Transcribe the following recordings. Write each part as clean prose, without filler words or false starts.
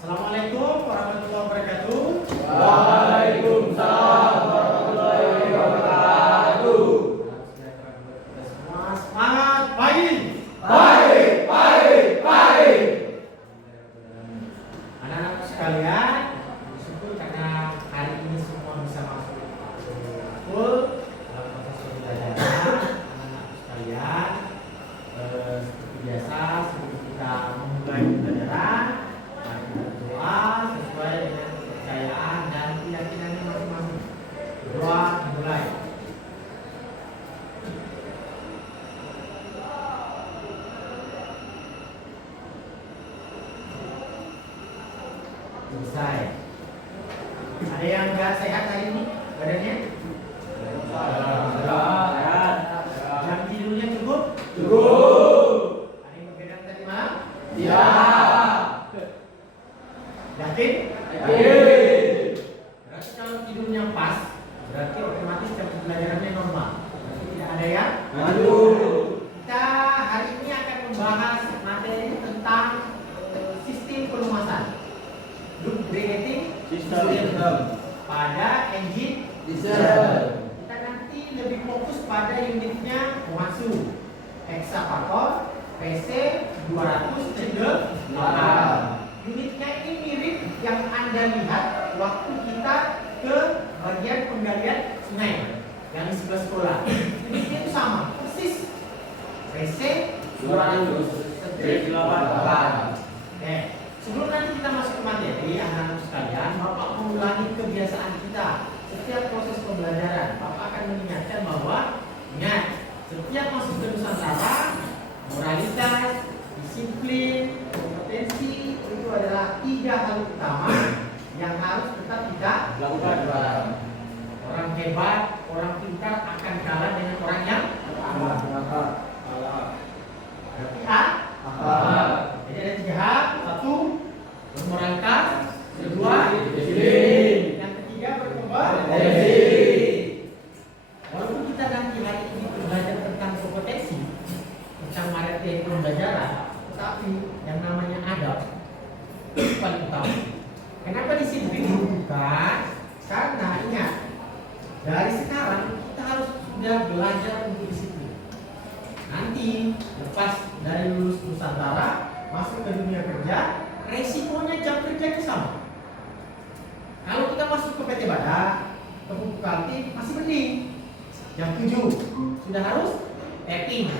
Assalamualaikum warahmatullahi wabarakatuh. Waalaikumsalam warahmatullahi wabarakatuh. Semua semangat pagi. Baik, baik, baik. Anak-anak sekalian, bersyukur karena hari ini semua bisa masuk full dalam proses pembelajaran. Anak-anak sekalian, seperti biasa sebelum kita memulai pembelajaran, mari kita berdoa sesuai dengan kepercayaan dan keyakinannya masing-masing. Berdoa dimulai. Selesai. Ada yang nggak sehat hari ini badannya? Jam tidurnya cukup? Cukup. Ada yang begadang tadi malam? Ya. Yakin? Yakin. Berarti kalau tidurnya pas, berarti otomatis jam pembelajarannya normal. Berarti tidak ada yang Aduh. Kita hari ini akan membahas materi tentang sistem pelumasan, lubricating Sistem. pada engine Diesel. Kita nanti lebih fokus pada unitnya Komatsu Excavator PC 208. Unitnya ini mirip yang Anda lihat waktu kita ke bagian penggalian sungai yang di sebelah sekolah. Unitnya itu sama, persis PC 208. Sebelum nanti kita masuk ke materi, anak-anak sekalian, Bapak mengulangi kebiasaan kita. Setiap proses pembelajaran, Bapak akan mengingatkan bahwa ingat, setiap masuk ke Nusantara, moralitas, disiplin, kompetensi itu adalah 3 hal utama yang harus tetap kita lakukan. Orang hebat, orang pintar akan kalah dengan orang yang berarti jadi ada 3 hal. 1, bermoralitas. 2, Disiplin. yang ketiga berkompetensi. Walaupun kita nanti hari ini belajar tentang kompetensi, tentang materi pembelajaran, tetapi yang namanya adab itu paling utama. Kenapa disiplin dibutuhkan? Karena ingat, dari sekarang kita harus sudah belajar untuk disiplin. Nanti lepas dari lulus Nusantara masuk ke dunia kerja, resikonya jam kerjanya sama. Kalau kita masuk ke PT Badak, ke Pupuk Kaltim masih mending. Jam 7 sudah harus tapping,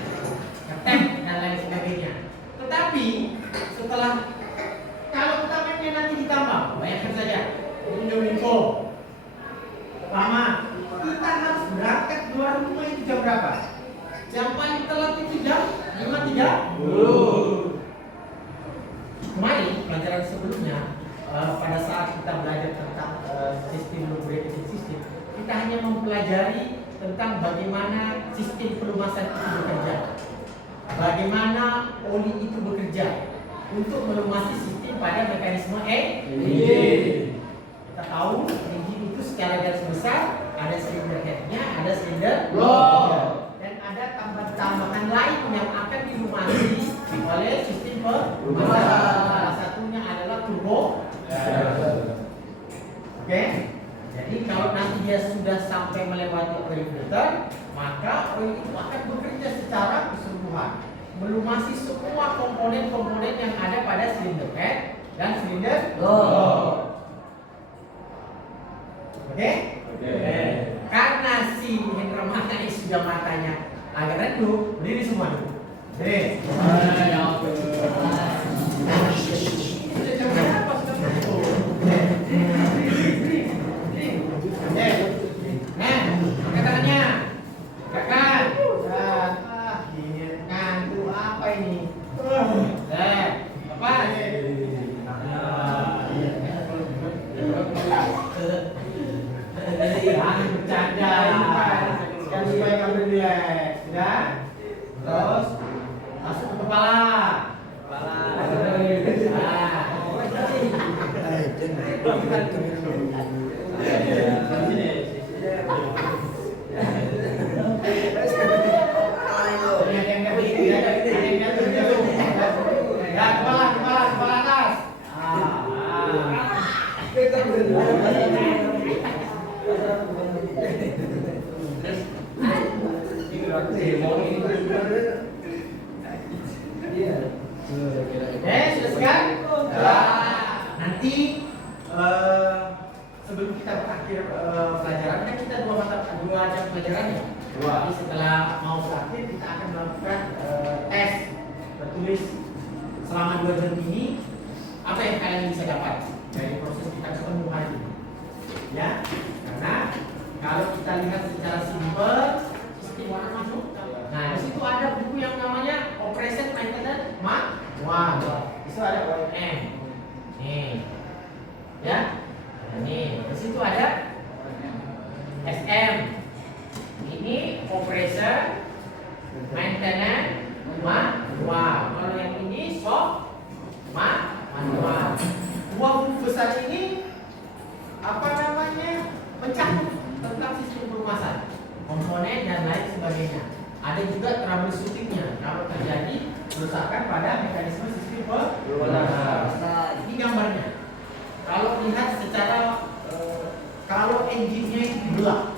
ngetem dan lain sebagainya. Tetapi setelah kalau utamanya nanti ditambah, bayangkan saja info pertama, kita harus berangkat keluar rumah itu jam berapa? Jam paling telat itu jam 5.30. Kemarin pelajaran sebelumnya pada saat kita belajar tentang sistem lubrication system, kita hanya mempelajari tentang bagaimana sistem pelumasan itu bekerja, bagaimana oli itu bekerja untuk melumasi sistem pada mekanisme engine. Kita tahu engine itu secara garis besar ada silinder headnya, ada silinder blower, dan ada tambahan lain yang akan dilumasi oleh sistem pelumasan. Salah satunya adalah turbo. Oke. Jadi kalau nanti dia sudah sampai melewati oil filter, maka oil itu akan bekerja secara keseluruhan, melumasi semua komponen-komponen yang ada pada silinder head dan silinder blower. Oke? Karena si Hendra Mata ini sudah matanya agak redup, berdiri semua dulu. Berdiri. Sudah jam berapa? Sudah masuk. Angkat tangannya. Gerakan. Ini ngantuk apa ini? Lepas. Jangan bercanda. Sekali supaya kamu relax. Sudah? Terus masuk ke kepala. Kepala atas. Sudah siap? Nanti sebelum kita berakhir pelajaran kan kita dua jam pelajaran ya. Jadi setelah mau berakhir kita akan melakukan tes bertulis selama 2 jam ini apa yang kalian bisa dapat dari proses kita ketemu hari ini. Ya, karena kalau kita lihat secara simpel sistem warna masuk. Nah, di situ ada buku yang namanya Operation Maintenance Manual. Itu ada OMM. Nih. Ya. Nah, nih, di situ ada SM. Ini Operation Maintenance Manual. Kalau yang ini manual. Dua buku besar ini apa namanya? Mencakup tentang sistem perumahan, komponen dan lain sebagainya. Ada juga troubleshootingnya kalau terjadi kerusakan pada mekanisme sistem perumahan. Ini gambarnya. Kalau lihat secara kalau engine-nya itu dibelah,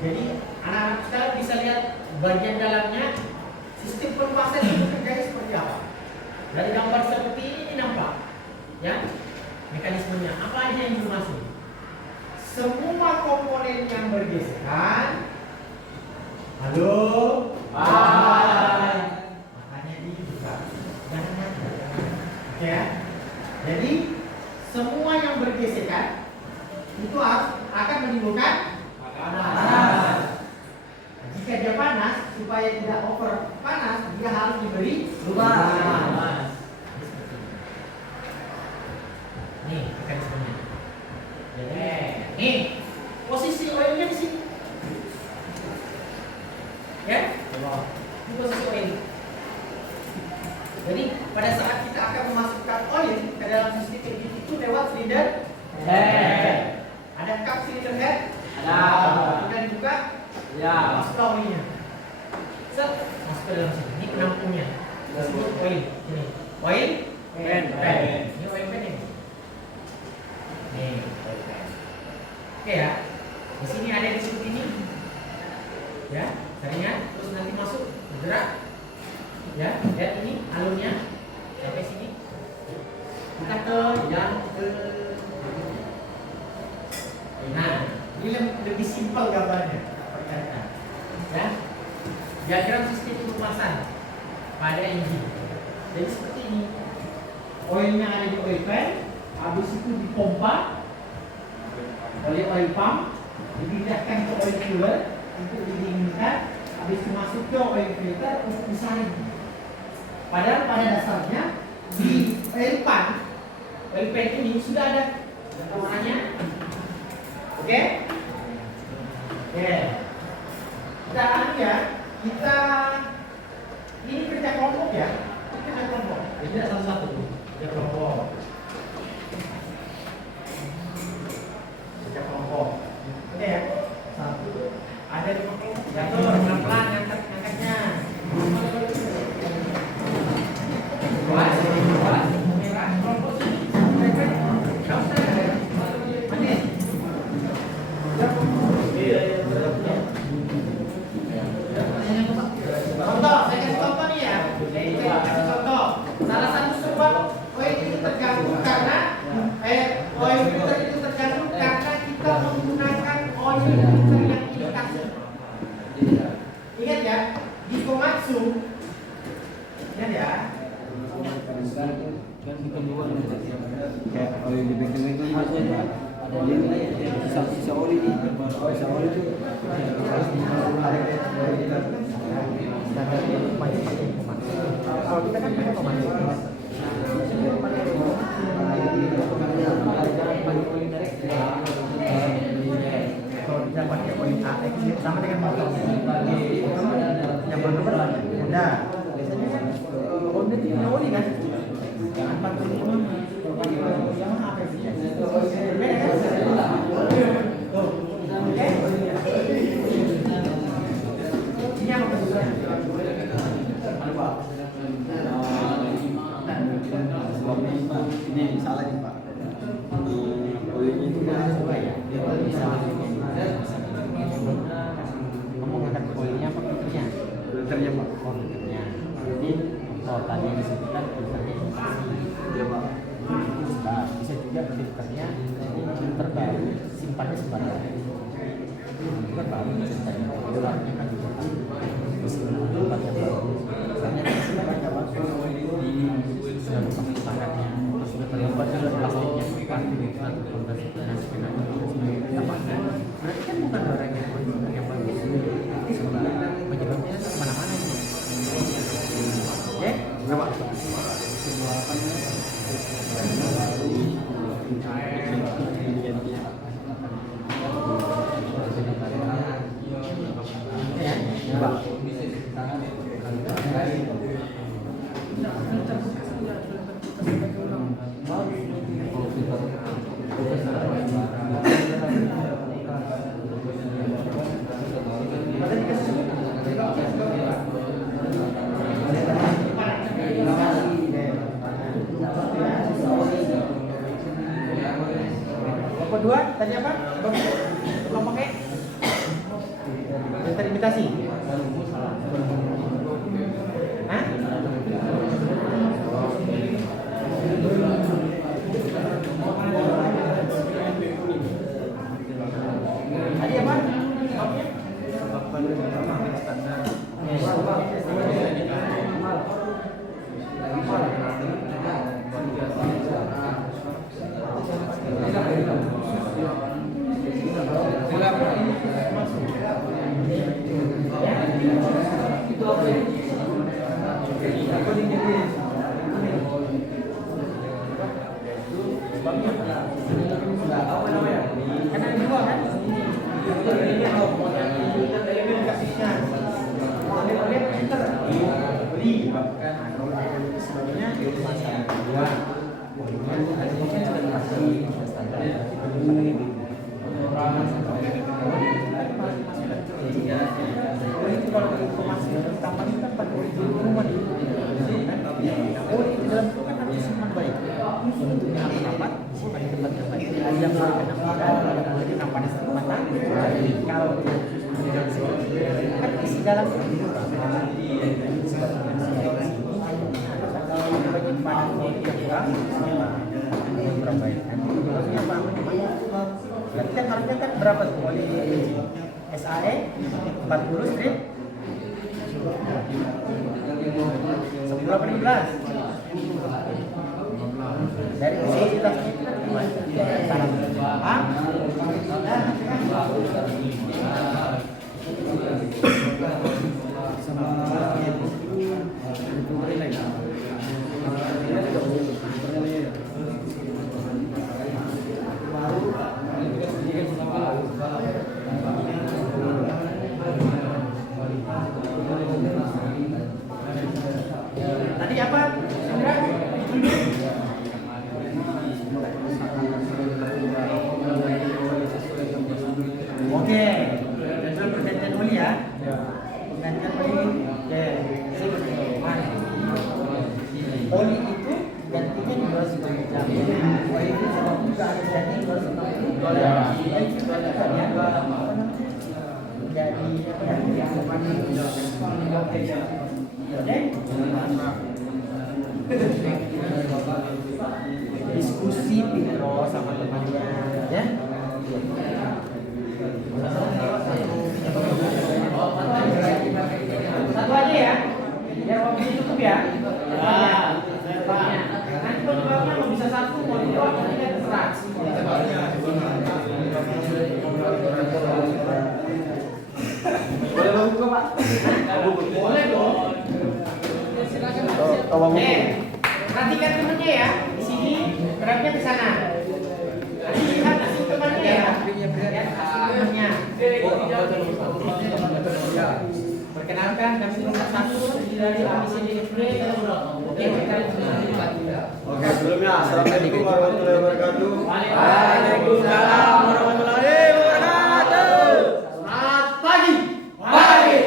jadi anak-anak kita bisa lihat bagian dalamnya sistem pelumasan itu bekerja seperti apa. Dari gambar seperti ini nampak, ya, mekanismenya apa aja yang dimasuk. Semua komponen yang bergesekan. Halo, makanya ini juga jangan. Oke ya. Jadi semua yang bergesekan itu akan menimbulkan panas. Jika dia panas, supaya tidak over panas, dia harus diberi lubang. Nih mekanismenya. Jadi, nih posisi oilnya di sini. Ya, ini posisi oil. Jadi pada saat kita akan memasukkan oil ke dalam sistem engine itu lewat silinder head. Ada kap silinder head? Ada. Kita dibuka? Ya. Masuk ke oilnya. Set, masuk ke dalam sini. Ini penampungnya. Disebut oil. Ini oil pan. Ini oil pan ini. Nih, oil pan. Oke ya. Di sini ada di sini. Ya, saringan. Terus nanti masuk bergerak. Ya, lihat ini alurnya sampai sini. Kita ke yang ke. Nah, ini lebih simpel gambarnya. Ya, diagram sistem pelumasan pada engine. Jadi seperti ini. Oilnya ada di oil pan, habis itu dipompa oleh oil pump, dipindahkan ke oil cooler untuk didinginkan, habis itu masuk ke oil filter untuk disaring. Padahal pada dasarnya di oil pan ini sudah ada warnanya. Oke? Dan ya, kita ini kerja kelompok ya. Ini kerja kelompok. Tidak satu-satu. Kerja kelompok. Kerja kelompok. Oke ya. Satu. Ada 5 kelompok. Jatuh pelan-pelan angkatnya. Contoh, saya kasih contoh nih ya. Saya kasih contoh. Salah satu sebab oil itu terganggu karena oil filter itu terganggu karena kita menggunakan oil filter yang indikasi. Ingat ya, di Komatsu. Ingat ya. Kayak oil di bengkel itu maksudnya ada sisa oli itu Standarnya pakai Komatsu. Kalau kita kan pakai Komatsu. Kalau kita pakai oil AX sama dengan motor. Yang bernomor Honda. Biasanya kan Honda itu punya oli kan? 45 Yamaha apa sih? Berbeda kan? Oke. Ini apa bentuknya? ini salah nih Pak. Olehnya itu kan Coba ya. Dia bisa. Kamu ngangkat oil Tadi apa? Bang pakai yang terimitasi. Hah? Tadi apa? Karena dua kan? Elemen kasihnya. Elemen enter. Beli. Sebabnya dua. Kalau informasi tambahan kan pada rumah di dalam itu kan harus simpan baik. Bentuknya rapat, simpan di tempat yang baik. Yang kena panas di mata. Kalau kan isi dalam bagi panas yang kurang perbaikan. Maksudnya apa? Latihan harusnya kan berapa tuh? SAE 40 strip 10/15 dari visibilitasnya itu kan tadi apa? Oke, dan pergantian oli ya. Pergantian oli. Oke. Oli itu gantinya di 2,5 jam. Oli itu sama juga harus ganti 2,5 dolar. Itu jadi oke. Diskusi Pedro sama temannya ya. Satu aja ya. Biar waktu cukup ya. Nanti penyebabnya mau bisa satu, mau dua, nanti kan terserah. Boleh bangun Pak? Boleh dong. Perhatikan temannya ya. Di sini geraknya ke sana. Nanti lihat hasil temannya ya. Lihat hasil temannya. Perkenalkan kami nomor 1 dari ABCDFD. Oke, kita Oke, sebelumnya assalamualaikum warahmatullahi wabarakatuh. Waalaikumsalam warahmatullahi wabarakatuh. Selamat pagi. Pagi.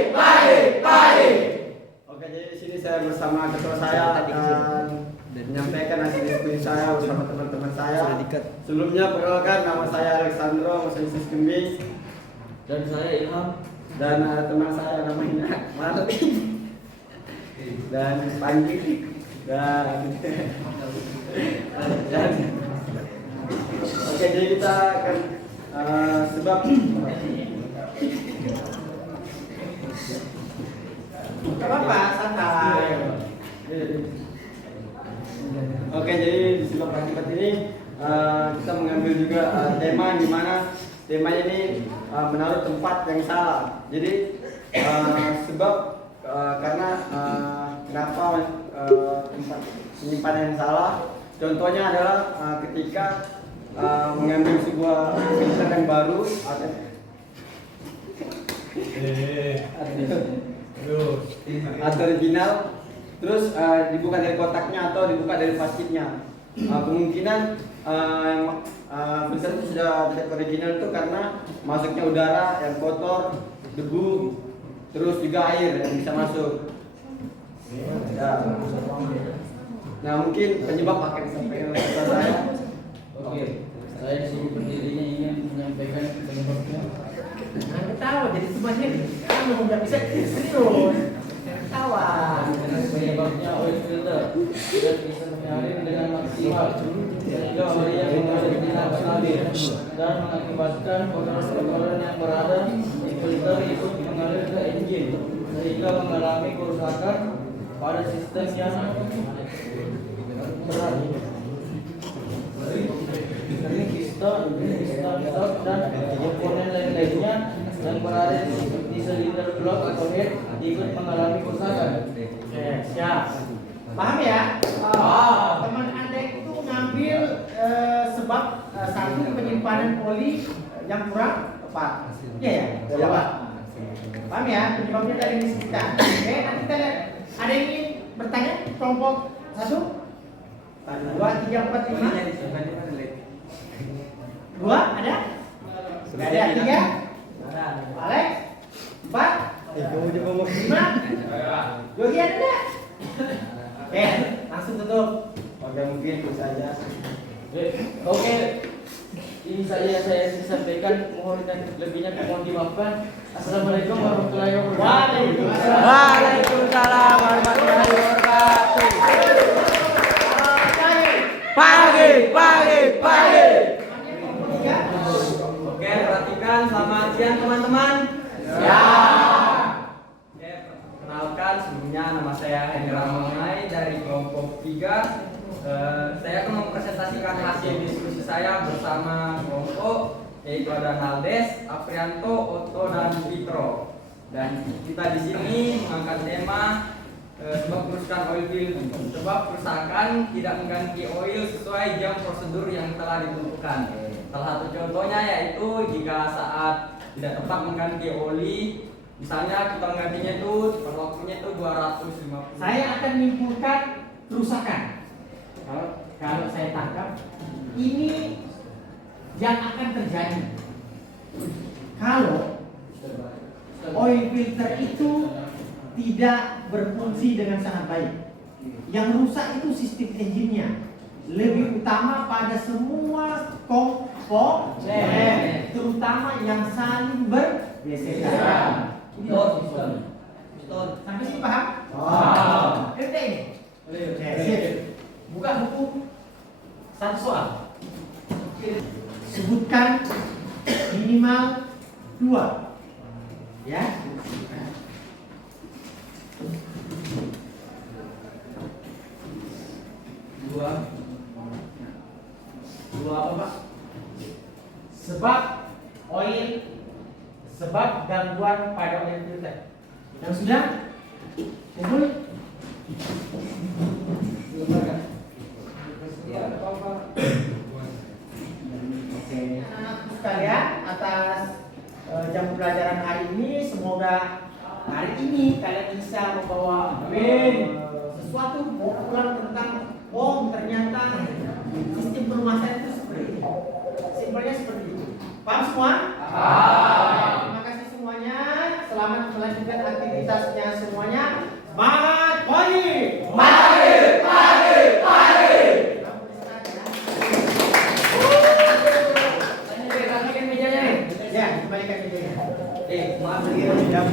Oke, jadi di sini saya bersama ketua saya akan menyampaikan hasil diskusi saya bersama teman-teman saya. Sebelumnya perkenalkan, nama saya Alexandro Moses Kembis Dan saya Ilham. dan teman saya namanya Martin dan Panji dan oke, jadi kita akan sebab Gak apa-apa, santai. Oke, jadi di sebab akibat ini kita mengambil juga tema di mana tema ini menaruh tempat yang salah. Jadi sebab karena kenapa tempat penyimpanan yang salah? Contohnya adalah ketika mengambil sebuah filter yang baru atau original, terus dibuka dari kotaknya atau dibuka dari plastiknya. Kemungkinan filter itu sudah tidak original itu karena masuknya udara yang kotor, debu, terus juga air yang bisa masuk. Ya. Nah, mungkin penyebab akan disampaikan oleh ketua saya. Oke, saya di sini berdirinya ingin jadi semuanya kamu nggak bisa serius. Ketawa. Penyebabnya oil filter tidak bisa mengalir dengan maksimal sehingga oli yang mengalir tidak stabil dan mengakibatkan kotoran-kotoran yang berada di filter ikut mengalir ke engine sehingga mengalami kerusakan pada sistem yang berat. Piston, stop dan komponen lain-lainnya yang berada di silinder blok atau head ikut mengalami kerusakan. Oke, siap. Paham ya? Teman Anda itu ngambil sebab satu penyimpanan oli yang kurang tepat. Iya ya? Ya, Pak. Paham ya? Penyebabnya tadi disebutkan. Oke, nanti kita lihat. Ada yang ingin bertanya? Kelompok 1, 2, 3, 4, 5. 2, ada? Nggak ada. 3? Alex? 4? Kamu coba mau 5? Yogi ada nggak? Oke, langsung tutup. Oke, mungkin itu saja. Oke, ini saja saya sampaikan. Mohon dan lebihnya mohon dimaafkan. Assalamualaikum warahmatullahi wabarakatuh. Waalaikumsalam warahmatullahi wabarakatuh. Pagi. Oke, perhatikan. Selamat siang teman-teman. Oke, perkenalkan sebelumnya nama saya Hendra Mangai dari kelompok 3. Saya akan mempresentasikan hasil diskusi saya bersama kelompok yaitu ada Naldes, Aprianto, Otto dan Fitro. Dan kita di sini mengangkat tema sebab kerusakan oil fill. Sebab kerusakan tidak mengganti oil sesuai jam prosedur yang telah ditentukan. Salah satu contohnya yaitu jika saat tidak tepat mengganti oli, misalnya kita menggantinya itu pada waktunya itu 250. Saya akan menyimpulkan kerusakan. Kalau saya tangkap, ini yang akan terjadi kalau oil filter itu tidak berfungsi dengan sangat baik. Yang rusak itu sistem engine-nya, lebih utama pada semua komponen, terutama yang saling bergesekan. Sampai sini paham? Oke ini. Sip. Buka buku, satu soal. Sebutkan minimal 2. Ya. Dua apa, Pak? Sebab gangguan pada oil filter. Yang sudah kumpul? Oke, anak-anak sekalian, atas jam pelajaran hari ini, semoga hari ini kalian bisa membawa sesuatu pulang tentang ternyata sistem pelumasan itu seperti ini. Simpelnya seperti itu. Paham semua? Terima kasih semuanya. Selamat melanjutkan aktivitasnya semuanya. Semangat pagi. Kembalikan mejanya nih. Ya, kembalikan mejanya. Maaf lagi jam.